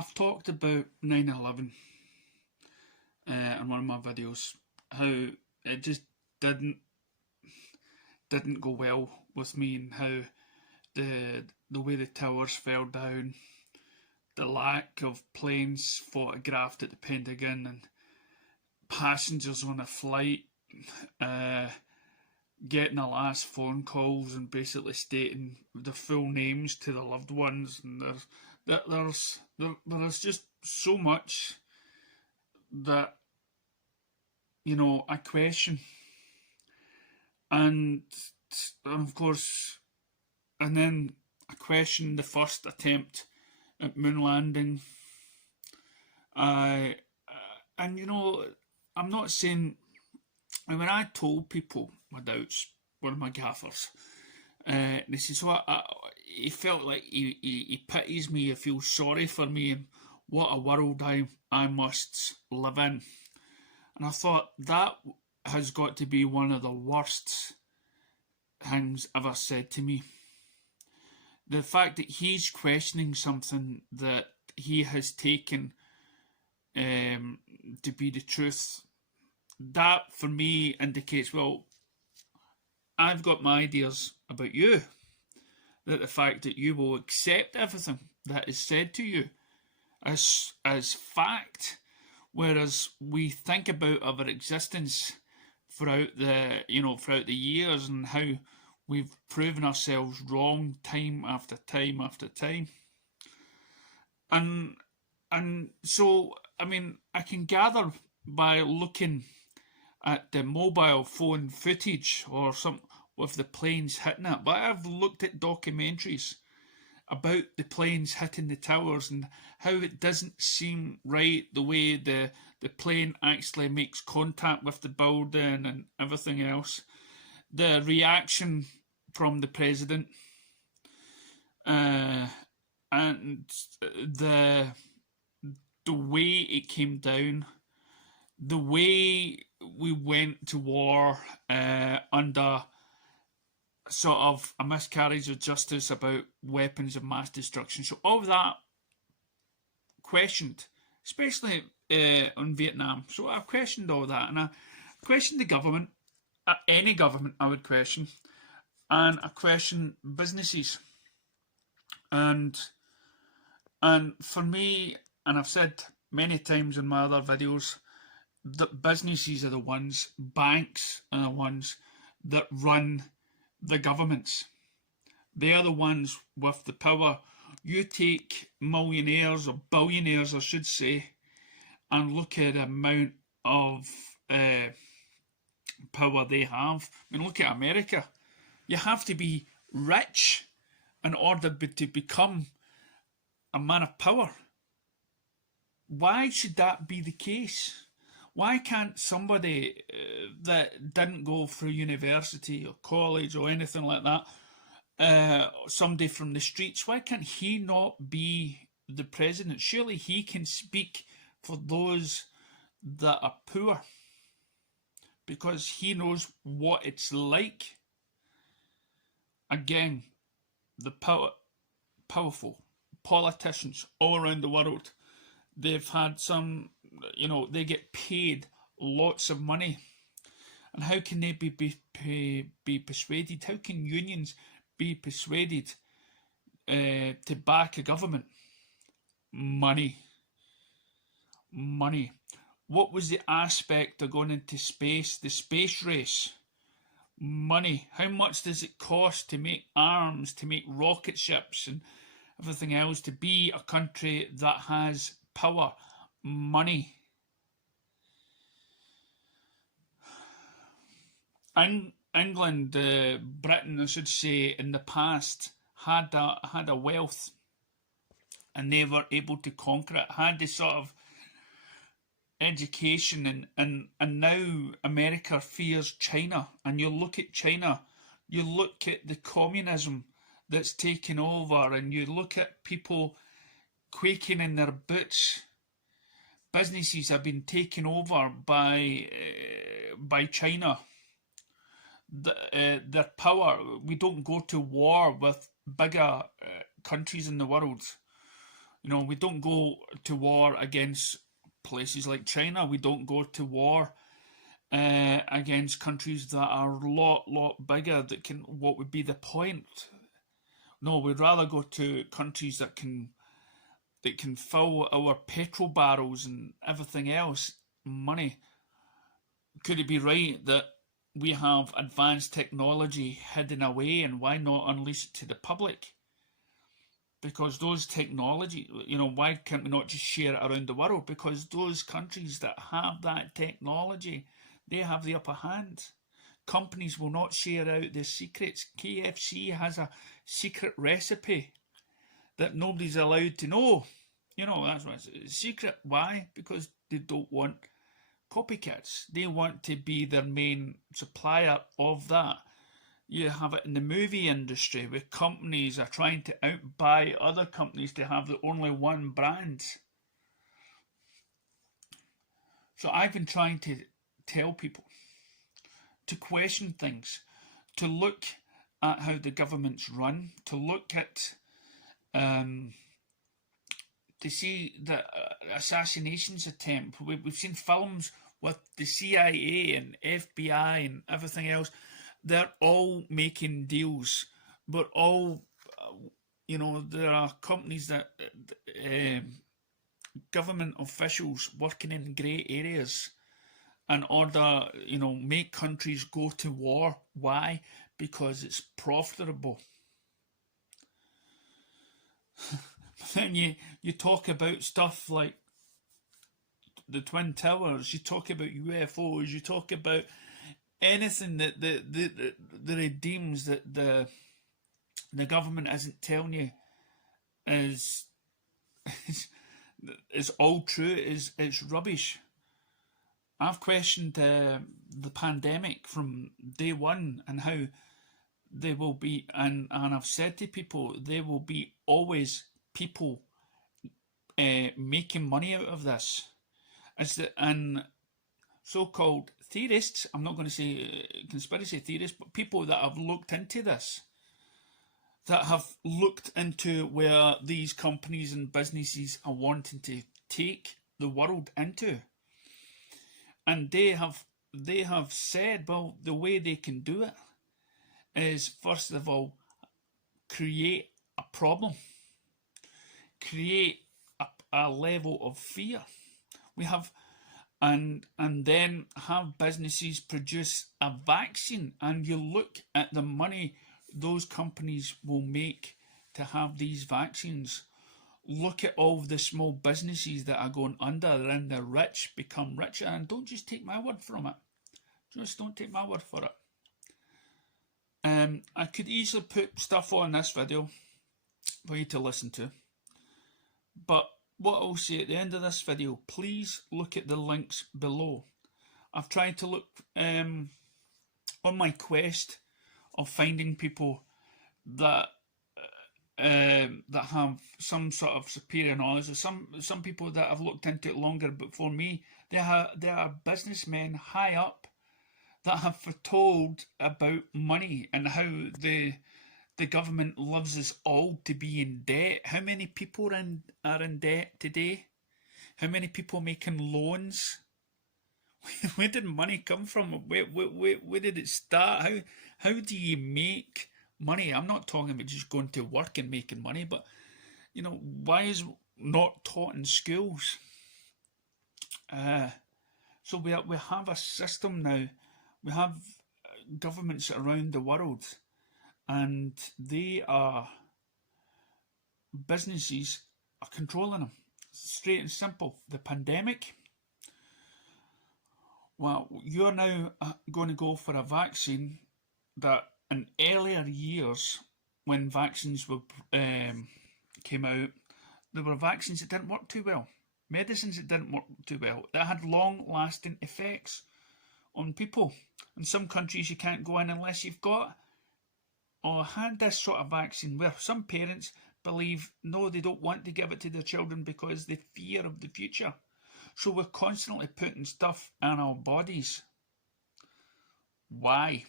I've talked about 9/11 in one of my videos, how it just didn't didn't go well with me, and how the way the towers fell down, the lack of planes photographed at the Pentagon, and passengers on a flight uh, getting the last phone calls and basically stating the full names to the loved ones, and there's just so much that I question, and of course, and then I question the first attempt at moon landing. I and I'm not saying. And when I told people my doubts, one of my gaffers, they said, so he felt like he pities me, he feels sorry for me, and what a world I must live in. And I thought that has got to be one of the worst things ever said to me. The fact that he's questioning something that he has taken to be the truth, that for me indicates, well, I've got my ideas about you, that the fact that you will accept everything that is said to you as fact, whereas we think about our existence throughout the years, and how we've proven ourselves wrong time after time after time. And so, I mean, I can gather by looking at the mobile phone footage or some with the planes hitting it, but I've looked at documentaries about the planes hitting the towers and how it doesn't seem right, the way the plane actually makes contact with the building and everything else. The reaction from the president, and the way it came down, the way we went to war under sort of a miscarriage of justice about weapons of mass destruction. So all of that questioned, especially on Vietnam. So I've questioned all that, and I questioned the government, any government I would question, and I question businesses. And for me, and I've said many times in my other videos, that businesses are the ones, banks are the ones that run the governments. They are the ones with the power. You take millionaires, or billionaires I should say, and look at the amount of power they have. I mean, look at America. You have to be rich in order to become a man of power. Why should that be the case? Why can't somebody that didn't go through university or college or anything like that, somebody from the streets, why can't he not be the president? Surely he can speak for those that are poor, because he knows what it's like. Again, the powerful politicians all around the world, they've had some, they get paid lots of money. And how can they be persuaded? How can unions be persuaded to back a government? Money. What was the aspect of going into space, the space race? Money. How much does it cost to make arms, to make rocket ships and everything else, to be a country that has power? Money. England, Britain, I should say, in the past had a wealth, and they were able to conquer it, had this sort of education, and now America fears China. And you look at China, you look at the communism that's taken over, and you look at people quaking in their boots. Businesses have been taken over by China. Their power. We don't go to war with bigger countries in the world. You know, we don't go to war against places like China. We don't go to war against countries that are a lot bigger. That can, what would be the point? No, we'd rather go to countries that can fill our petrol barrels and everything else. Money. Could it be right that we have advanced technology hidden away, and why not unleash it to the public? Because those technology, you know, why can't we not just share it around the world? Because those countries that have that technology, they have the upper hand. Companies will not share out their secrets. KFC has a secret recipe that nobody's allowed to know. You know, that's why it's secret. Why? Because they don't want copycats. They want to be their main supplier of that. You have it in the movie industry where companies are trying to outbuy other companies to have the only one brand. So I've been trying to tell people to question things, to look at how the governments run, to look at to see the assassinations attempt. We've seen films with the CIA and FBI and everything else. They're all making deals, but all, you know, there are companies that, government officials working in grey areas in order, you know, make countries go to war. Why? Because it's profitable. Then you talk about stuff like the Twin Towers, you talk about UFOs, you talk about anything that it deems that the government isn't telling you is all true, it's rubbish. I've questioned the pandemic from day one and how they will be, and I've said to people, there will be always people making money out of this. And so-called theorists, I'm not going to say conspiracy theorists, but people that have looked into this, that have looked into where these companies and businesses are wanting to take the world into. And they have said, well, the way they can do it is, first of all, create a problem, create a level of fear. We have, and then have businesses produce a vaccine, and you look at the money those companies will make to have these vaccines. Look at all the small businesses that are going under, and the rich become richer. And don't just take my word from it. Just don't take my word for it. I could easily put stuff on this video for you to listen to. But what I'll say at the end of this video, please look at the links below. I've tried to look on my quest of finding people that that have some sort of superior knowledge. Some people that have looked into it longer before me. There are businessmen high up that have foretold about money and how the government loves us all to be in debt. How many people are in debt today? How many people making loans? Where did money come from? Where did it start? How do you make money? I'm not talking about just going to work and making money, but you know, why is it not taught in schools? So we have a system now. We have governments around the world, and businesses are controlling them. Straight and simple. The pandemic. Well, you're now going to go for a vaccine that in earlier years, when vaccines came out, there were vaccines that didn't work too well. Medicines that didn't work too well. That had long-lasting effects on people. In some countries, you can't go in unless you've got or had this sort of vaccine, where some parents believe, no, they don't want to give it to their children because they fear of the future. So we're constantly putting stuff in our bodies. Why?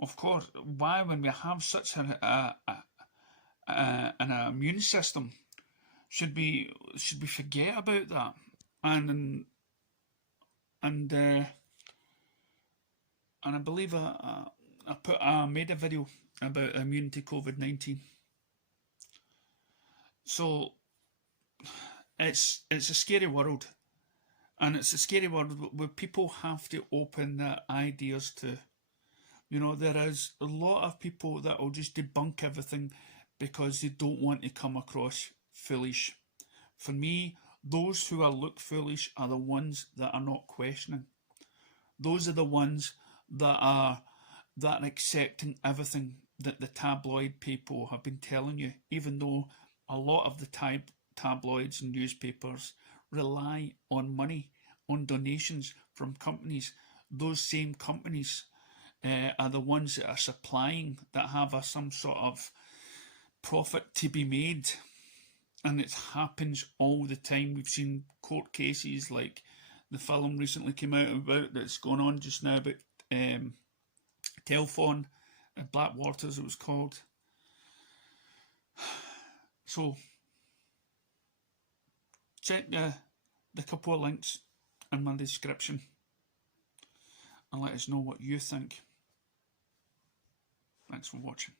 Of course, why, when we have such a and an immune system, should we forget about that? And I believe I made a video about immune to COVID-19. So it's a scary world, and it's a scary world where people have to open their ideas to. You know, there is a lot of people that will just debunk everything because they don't want to come across foolish. For me, those who look foolish are the ones that are not questioning. Those are the ones that are accepting everything that the tabloid people have been telling you, even though a lot of the tabloids and newspapers rely on money, on donations from companies. Those same companies are the ones that are supplying, that have some sort of profit to be made. And it happens all the time. We've seen court cases, like the film recently came out about, that's going on just now, about Telfon, Blackwater as it was called. So check the couple of links in my description and let us know what you think. Thanks for watching.